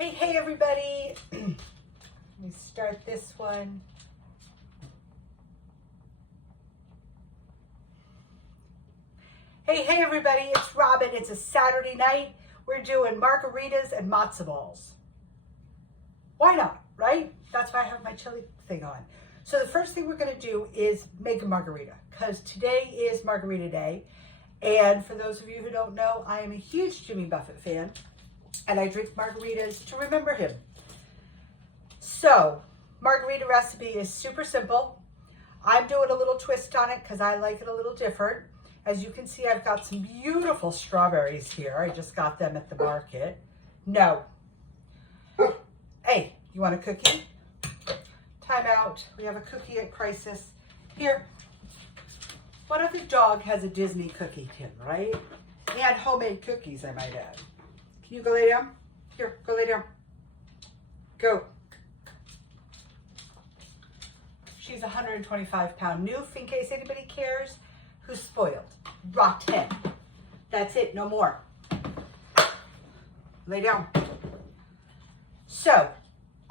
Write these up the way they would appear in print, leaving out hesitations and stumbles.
Hey everybody. Let me start this one. Hey everybody, it's Robin. It's a Saturday night. We're doing margaritas and matzo balls. Why not, right? That's why I have my chili thing on. So the first thing we're gonna do is make a margarita because today is margarita day. And for those of you who don't know, I am a huge Jimmy Buffett fan and I drink margaritas to remember him. So margarita recipe is super simple. I'm doing a little twist on it because I like it a little different. As you can see, I've got some beautiful strawberries here. I just got them at the market. No. Hey, you want a cookie? Time out. We have a cookie at crisis. Here. What other dog has a Disney cookie tin, right? And homemade cookies, I might add. Can you go lay down? Here, go lay down. Go. She's 125-pound Noof, in case anybody cares. Who's spoiled? Rotten. That's it, no more. Lay down. So,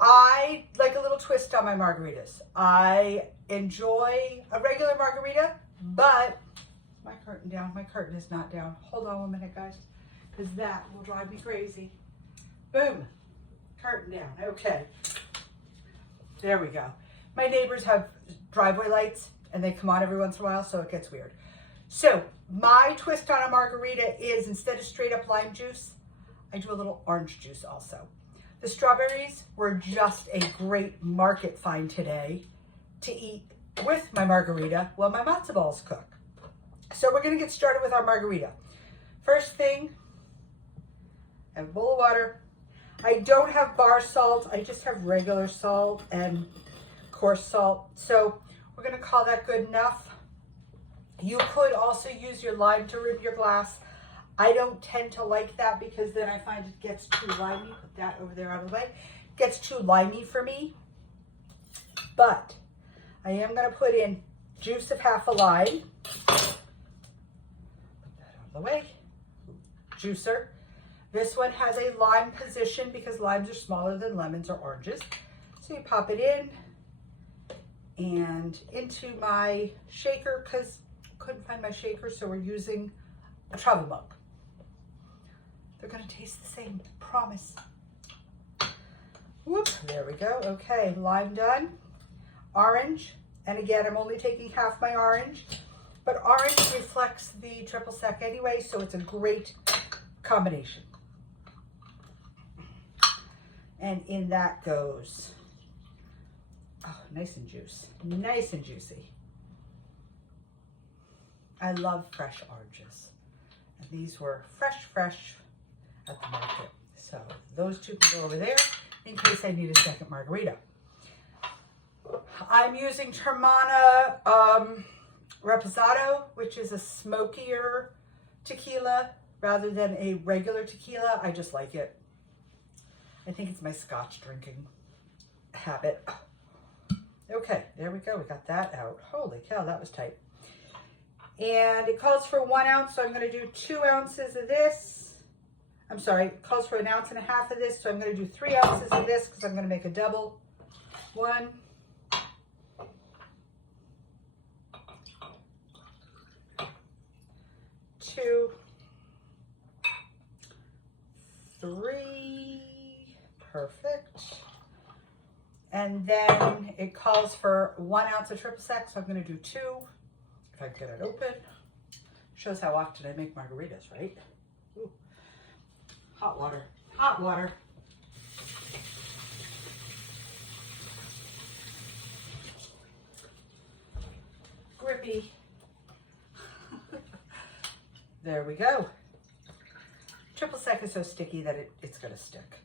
I like a little twist on my margaritas. I enjoy a regular margarita, but is my curtain down? My curtain is not down. Hold on 1 minute, guys, because that will drive me crazy. Boom. Curtain down. Okay. There we go. My neighbors have driveway lights, and they come on every once in a while, so it gets weird. So my twist on a margarita is instead of straight up lime juice, I do a little orange juice also. The strawberries were just a great market find today to eat with my margarita while my matzo balls cook. So we're gonna get started with our margarita. First thing, I have a bowl of water. I don't have bar salt, I just have regular salt and coarse salt. So we're gonna call that good enough. You could also use your lime to rim your glass. I don't tend to like that because then I find it gets too limey. Put that over there out of the way. It gets too limey for me. But I am gonna put in juice of half a lime. Put that out of the way. Juicer. This one has a lime position because limes are smaller than lemons or oranges. So you pop it in and into my shaker because couldn't find my shaker, so we're using a travel mug. They're gonna taste the same, promise. Whoop, there we go. Okay, lime done. Orange, and again, I'm only taking half my orange, but orange reflects the triple sec anyway, so it's a great combination. And in that goes, oh, nice and nice and juicy. I love fresh oranges. And these were fresh at the market. So those two can go over there in case I need a second margarita. I'm using Termana Reposado, which is a smokier tequila rather than a regular tequila. I just like it. I think it's my Scotch drinking habit. Okay, there we go. We got that out. Holy cow, that was tight. And it calls for 1 ounce, so I'm going to do 2 ounces of this. I'm sorry, it calls for 1.5 ounces of this, so I'm going to do 3 ounces of this because I'm going to make a double. 1, 2, 3, perfect. And then it calls for 1 ounce of triple sec, so I'm going to do 2. If I can get it open. Shows how often I make margaritas, right? Ooh. Hot water, hot water. Grippy. There we go. Triple sec is so sticky that it's gonna stick.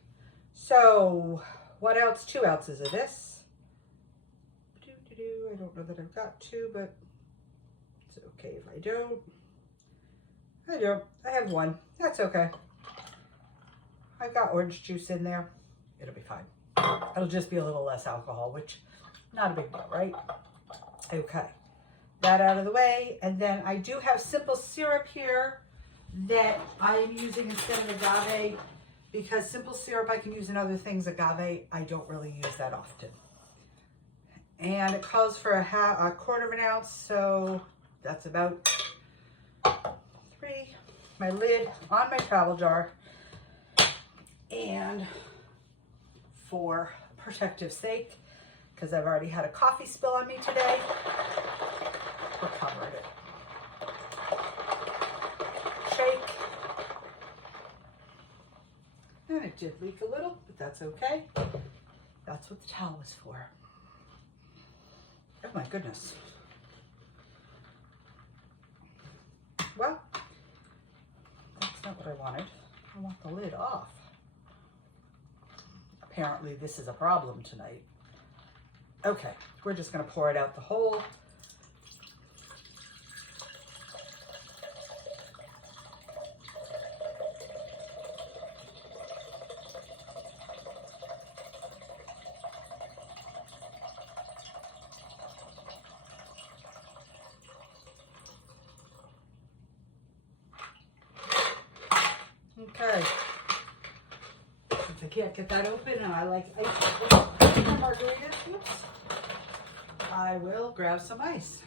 So, what else? 2 ounces of this. I don't know that I've got 2, but it's okay if I don't. I don't. I have 1. That's okay. I've got orange juice in there. It'll be fine. It'll just be a little less alcohol, which not a big deal, right? Okay. That out of the way. And then I do have simple syrup here that I am using instead of agave because simple syrup I can use in other things. Agave, I don't really use that often. And it calls for a quarter of an ounce, so that's about 3. My lid on my travel jar. And for protective sake, because I've already had a coffee spill on me today, we're covering it. Shake. And it did leak a little, but that's okay. That's what the towel is for. Oh my goodness. Well, that's not what I wanted. I want the lid off. Apparently this is a problem tonight. Okay, we're just gonna pour it out the hole. Okay. If I can't get that open and I like ice margaritas, oops, I will grab some ice.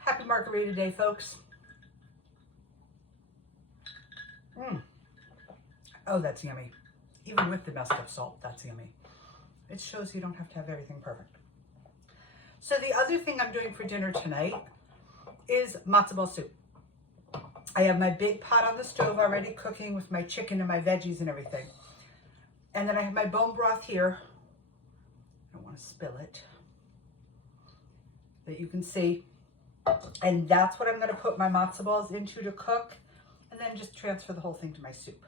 Happy Margarita Day, folks. Oh, that's yummy. Even with the messed up salt, that's yummy. It shows you don't have to have everything perfect. So the other thing I'm doing for dinner tonight is matzo ball soup. I have my big pot on the stove already cooking with my chicken and my veggies and everything. And then I have my bone broth here. I don't want to spill it. That you can see. And that's what I'm going to put my matzo balls into to cook. And then just transfer the whole thing to my soup.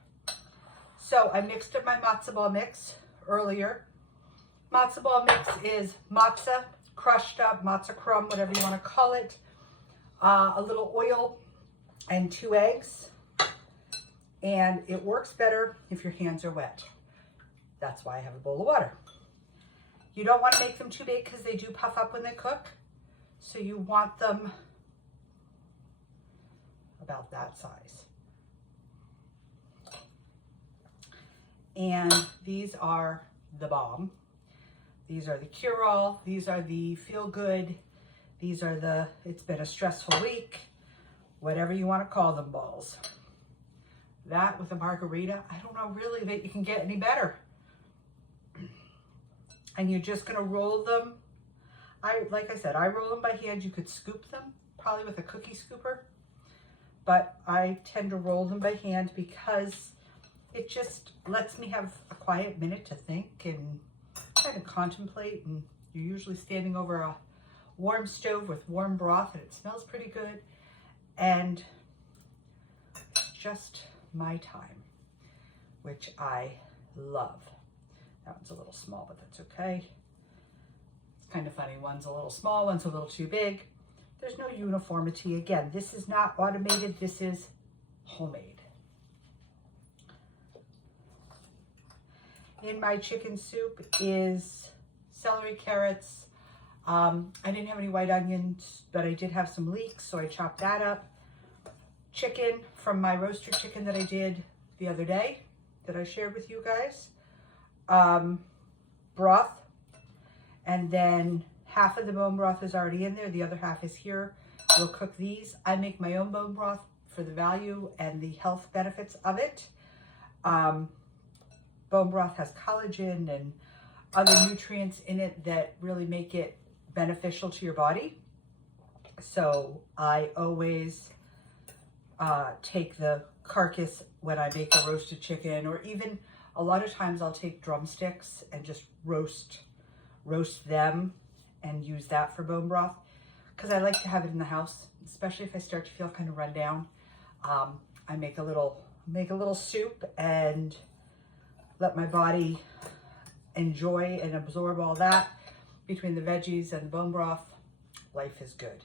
So I mixed up my matzo ball mix earlier. Matzo ball mix is matzah, crushed up, matzo crumb, whatever you want to call it. A little oil and 2 eggs, and it works better if your hands are wet. That's why I have a bowl of water. You don't want to make them too big because they do puff up when they cook, so you want them about that size. And these are the bomb. These are the cure-all. These are the feel-good. These are the it's been a stressful week. Whatever you want to call them balls. That with a margarita, I don't know really that you can get any better. And you're just going to roll them. Like I said, I roll them by hand. You could scoop them, probably with a cookie scooper. But I tend to roll them by hand because it just lets me have a quiet minute to think and kind of contemplate. And you're usually standing over a warm stove with warm broth and it smells pretty good. And it's just my time, which I love. That one's a little small, but that's okay. It's kind of funny. One's a little small, one's a little too big. There's no uniformity. Again, this is not automated. This is homemade. In my chicken soup is celery, carrots. I didn't have any white onions, but I did have some leeks, so I chopped that up. Chicken from my roaster chicken that I did the other day that I shared with you guys. Broth, and then half of the bone broth is already in there. The other half is here. We'll cook these. I make my own bone broth for the value and the health benefits of it. Bone broth has collagen and other nutrients in it that really make it beneficial to your body. So I always take the carcass when I make a roasted chicken, or even a lot of times I'll take drumsticks and just roast them and use that for bone broth, because I like to have it in the house, especially if I start to feel kind of run down. I make a little soup and let my body enjoy and absorb all that between the veggies and the bone broth. Life is good.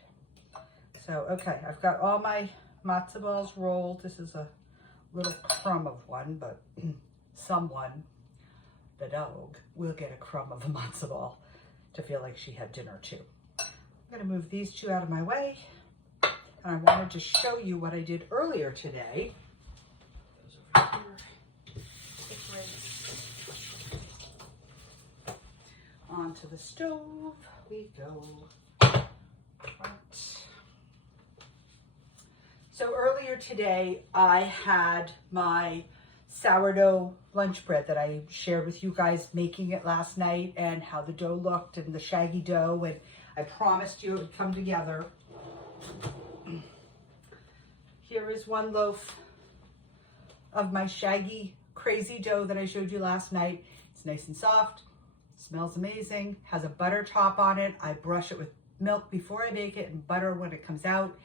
So, okay, I've got all my matzo balls rolled. This is a little crumb of one, but someone, the dog, will get a crumb of a matzo ball to feel like she had dinner too. I'm gonna move these two out of my way. And I wanted to show you what I did earlier today. Onto the stove we go. Right. So earlier today, I had my sourdough lunch bread that I shared with you guys, making it last night and how the dough looked and the shaggy dough, and I promised you it would come together. Here is one loaf of my shaggy, crazy dough that I showed you last night. It's nice and soft, smells amazing, has a butter top on it. I brush it with milk before I bake it and butter when it comes out.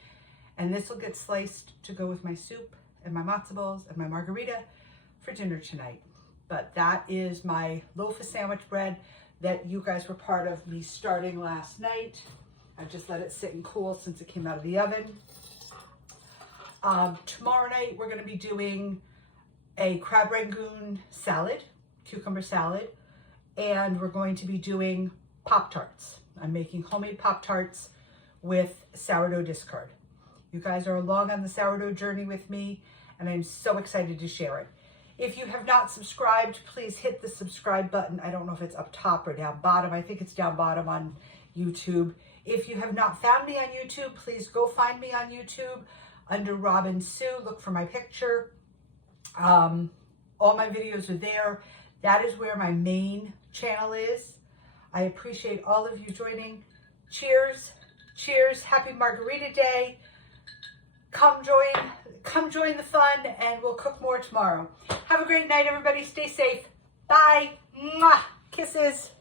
And this will get sliced to go with my soup and my matzo balls and my margarita for dinner tonight. But that is my loaf of sandwich bread that you guys were part of me starting last night. I just let it sit and cool since it came out of the oven. Tomorrow night, we're gonna be doing a crab rangoon salad, cucumber salad, and we're going to be doing Pop-Tarts. I'm making homemade Pop-Tarts with sourdough discard. You guys are along on the sourdough journey with me, and I'm so excited to share it. If you have not subscribed, please hit the subscribe button. I don't know if it's up top or down bottom. I think it's down bottom on YouTube. If you have not found me on YouTube, please go find me on YouTube under Robin Sue. Look for my picture. All my videos are there. That is where my main channel is. I appreciate all of you joining. Cheers. Cheers. Happy Margarita Day. Come join the fun, and we'll cook more tomorrow. Have a great night, everybody. Stay safe. Bye. Mwah. Kisses.